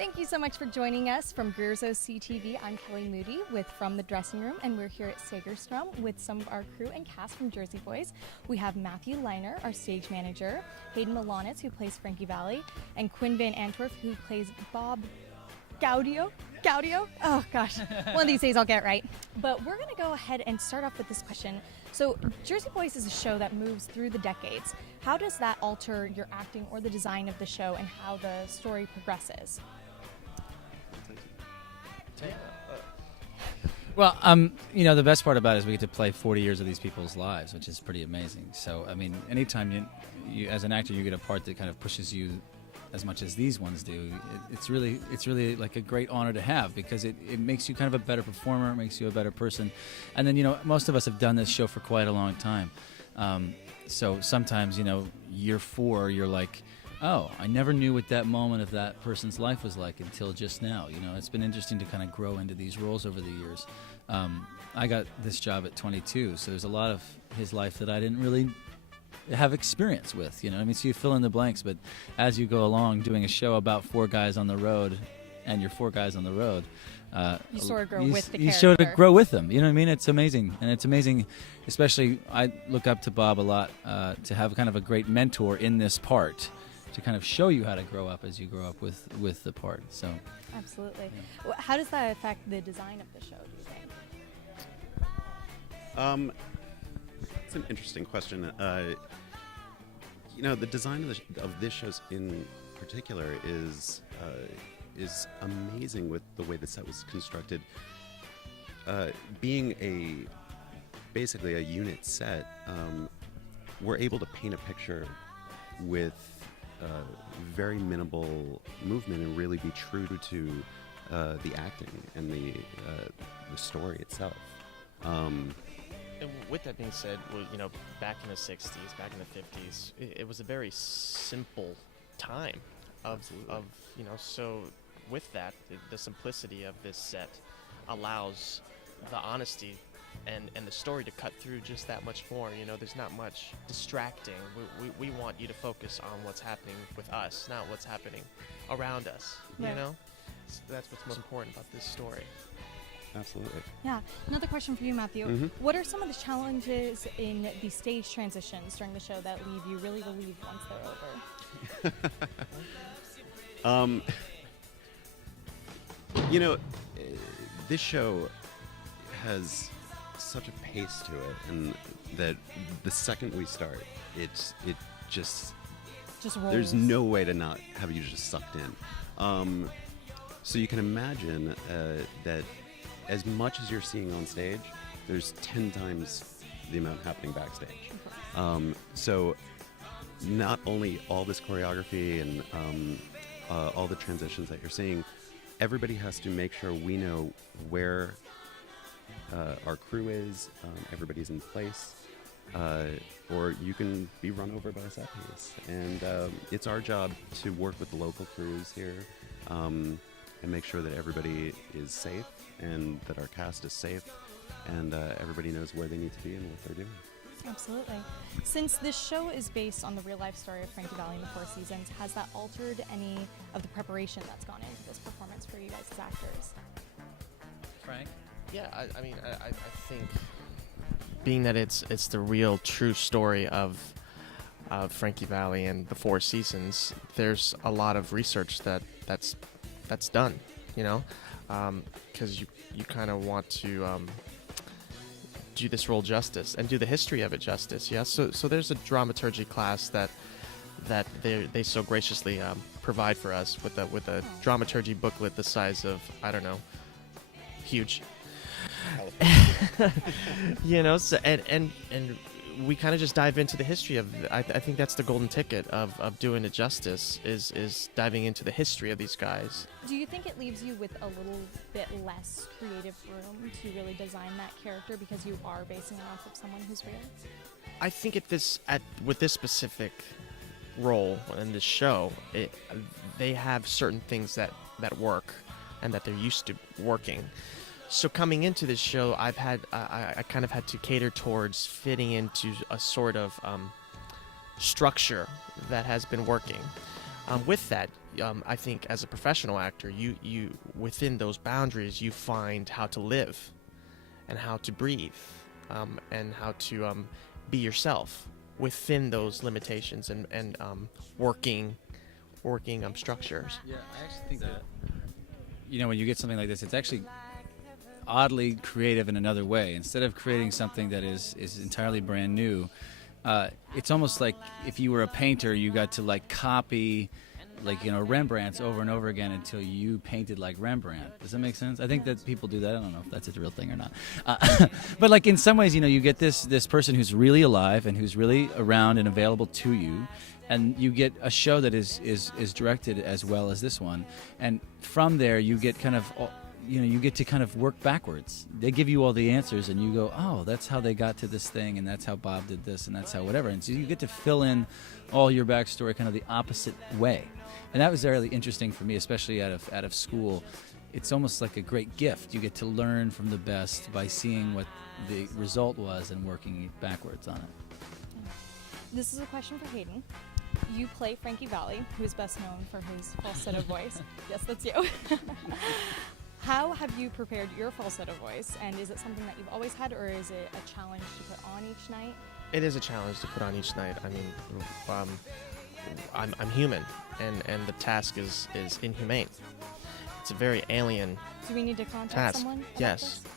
Thank you so much for joining us from Greer's OCTV. I'm Kelley Moody with From the Dressing Room, and we're here at Segerstrom with some of our crew and cast from Jersey Boys. We have Matthew Leiner, our stage manager, Hayden Milanes, who plays Frankie Valli, and Quinn VanAntwerp, who plays Bob Gaudio? Oh gosh, one of these days I'll get it right. But we're gonna go ahead and start off with this question. So Jersey Boys is a show that moves through the decades. How does that alter your acting or the design of the show and how the story progresses? Well, the best part about it is we get to play 40 years of these people's lives, which is pretty amazing. So, I mean, anytime you as an actor, you get a part that kind of pushes you as much as these ones do, it's really like a great honor to have, because it makes you kind of a better performer, it makes you a better person. And then, most of us have done this show for quite a long time. So sometimes, year 4, you're like, oh, I never knew what that moment of that person's life was like until just now. It's been interesting to kind of grow into these roles over the years. I got this job at 22, so there's a lot of his life that I didn't really have experience with, so you fill in the blanks, but as you go along doing a show about 4 guys on the road, and you're 4 guys on the road, you sort of grow with the character. You sort of grow with them, It's amazing, and it's amazing, especially I look up to Bob a lot, to have kind of a great mentor in this part, to kind of show you how to grow up as you grow up with the part. So absolutely. Yeah. How does that affect the design of the show, do you think? It's an interesting question. The design of this show in particular is amazing with the way the set was constructed. Being basically a unit set, we're able to paint a picture with very minimal movement and really be true to the acting and the story itself. And with that being said, back in the 60s, back in the 50s, it was a very simple time so with that, the simplicity of this set allows the honesty and the story to cut through just that much more. There's not much distracting. We want you to focus on what's happening with us, not what's happening around us, right. So that's what's most important about this story. Absolutely. Yeah. Another question for you, Matthew. Mm-hmm. What are some of the challenges in the stage transitions during the show that leave you really relieved once they're over? This show has such a pace to it, and that the second we start, it just rolls. There's no way to not have you just sucked in. So you can imagine that as much as you're seeing on stage, there's 10 times the amount happening backstage. So not only all this choreography and all the transitions that you're seeing, everybody has to make sure we know where our crew is, everybody's in place, or you can be run over by a set piece. And it's our job to work with the local crews here and make sure that everybody is safe and that our cast is safe and everybody knows where they need to be and what they're doing. Absolutely. Since this show is based on the real-life story of Frankie Valli in the 4 seasons, has that altered any of the preparation that's gone into this performance for you guys as actors? Frank? Yeah, I think being that it's the real true story of Frankie Valli and the 4 seasons, there's a lot of research that's done, because you kind of want to do this role justice and do the history of it justice. Yeah, so there's a dramaturgy class that they so graciously provide for us with a dramaturgy booklet the size of, I don't know, huge. So, and we kind of just dive into the history of. I think that's the golden ticket of doing it justice is diving into the history of these guys. Do you think it leaves you with a little bit less creative room to really design that character because you are basing it off of someone who's real? I think with this specific role in this show, they have certain things that work and that they're used to working. So coming into this show, I kind of had to cater towards fitting into a sort of structure that has been working. With that, I think as a professional actor, you within those boundaries, you find how to live, and how to breathe, and how to be yourself within those limitations and working structures. Yeah, I actually think that, when you get something like this, it's actually oddly creative in another way. Instead of creating something that is entirely brand new, it's almost like if you were a painter, you got to like copy Rembrandt's over and over again until you painted like Rembrandt. Does that make sense? I think that people do that. I don't know if that's a real thing or not. But like in some ways, you get this person who's really alive and who's really around and available to you, and you get a show that is directed as well as this one, and from there you get kind of you get to kind of work backwards. They give you all the answers and you go, oh, that's how they got to this thing, and that's how Bob did this, and that's how whatever, and so you get to fill in all your backstory kind of the opposite way. And that was really interesting for me, especially out of school. It's almost like a great gift. You get to learn from the best by seeing what the result was and working backwards on it. This is a question for Hayden. You play Frankie Valli, who's best known for his falsetto voice. Yes, that's you. How have you prepared your falsetto voice, and is it something that you've always had, or is it a challenge to put on each night? It is a challenge to put on each night. I mean, I'm human, and the task is inhumane. It's a very alien Do we need to contact task. someone about Yes. this?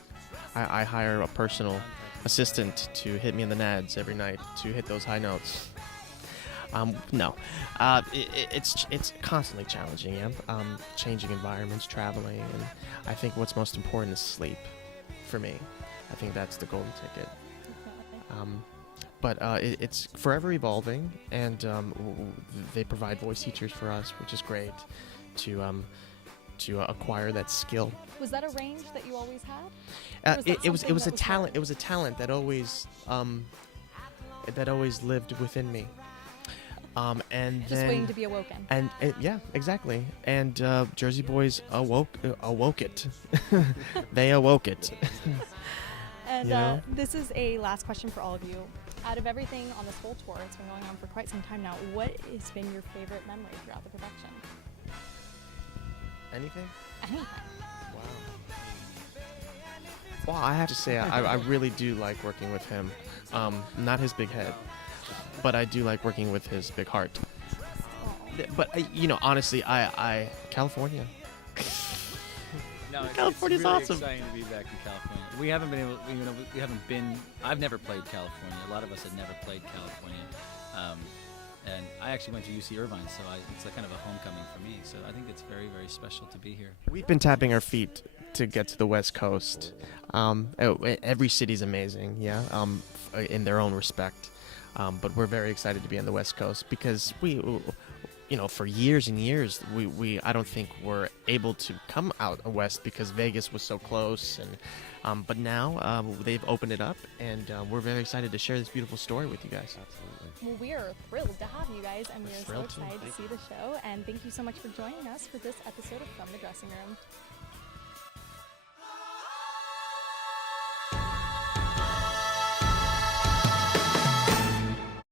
I hire a personal assistant to hit me in the nads every night to hit those high notes. No, it's constantly challenging. Yeah, changing environments, traveling, and I think what's most important is sleep. For me, I think that's the golden ticket. Definitely. But it's forever evolving, and they provide voice teachers for us, which is great to acquire that skill. Was that a range that you always had? It was a talent. It was a talent that always lived within me. And Just then waiting to be awoken. and yeah, exactly. And Jersey Boys awoke it. They awoke it. And You know? this is a last question for all of you. Out of everything on this whole tour, it's been going on for quite some time now, what has been your favorite memory throughout the production? Anything? Anything. Wow. Well, I have to say, I really do like working with him. Not his big head, but I do like working with his big heart. Oh. But honestly, I California. No, California's it's really awesome. exciting to be back in California. We haven't been able, we haven't been. I've never played California. A lot of us have never played California, and I actually went to UC Irvine, so it's like kind of a homecoming for me. So I think it's very, very special to be here. We've been tapping our feet to get to the West Coast. Every city's amazing, yeah, in their own respect. But we're very excited to be on the West Coast because we for years and years, I don't think we're able to come out west because Vegas was so close, and but now they've opened it up, and we're very excited to share this beautiful story with you guys. Absolutely. Well, we are thrilled to have you guys, and we are so Thrilled to. excited to see the show. And thank you so much for joining us for this episode of From the Dressing Room.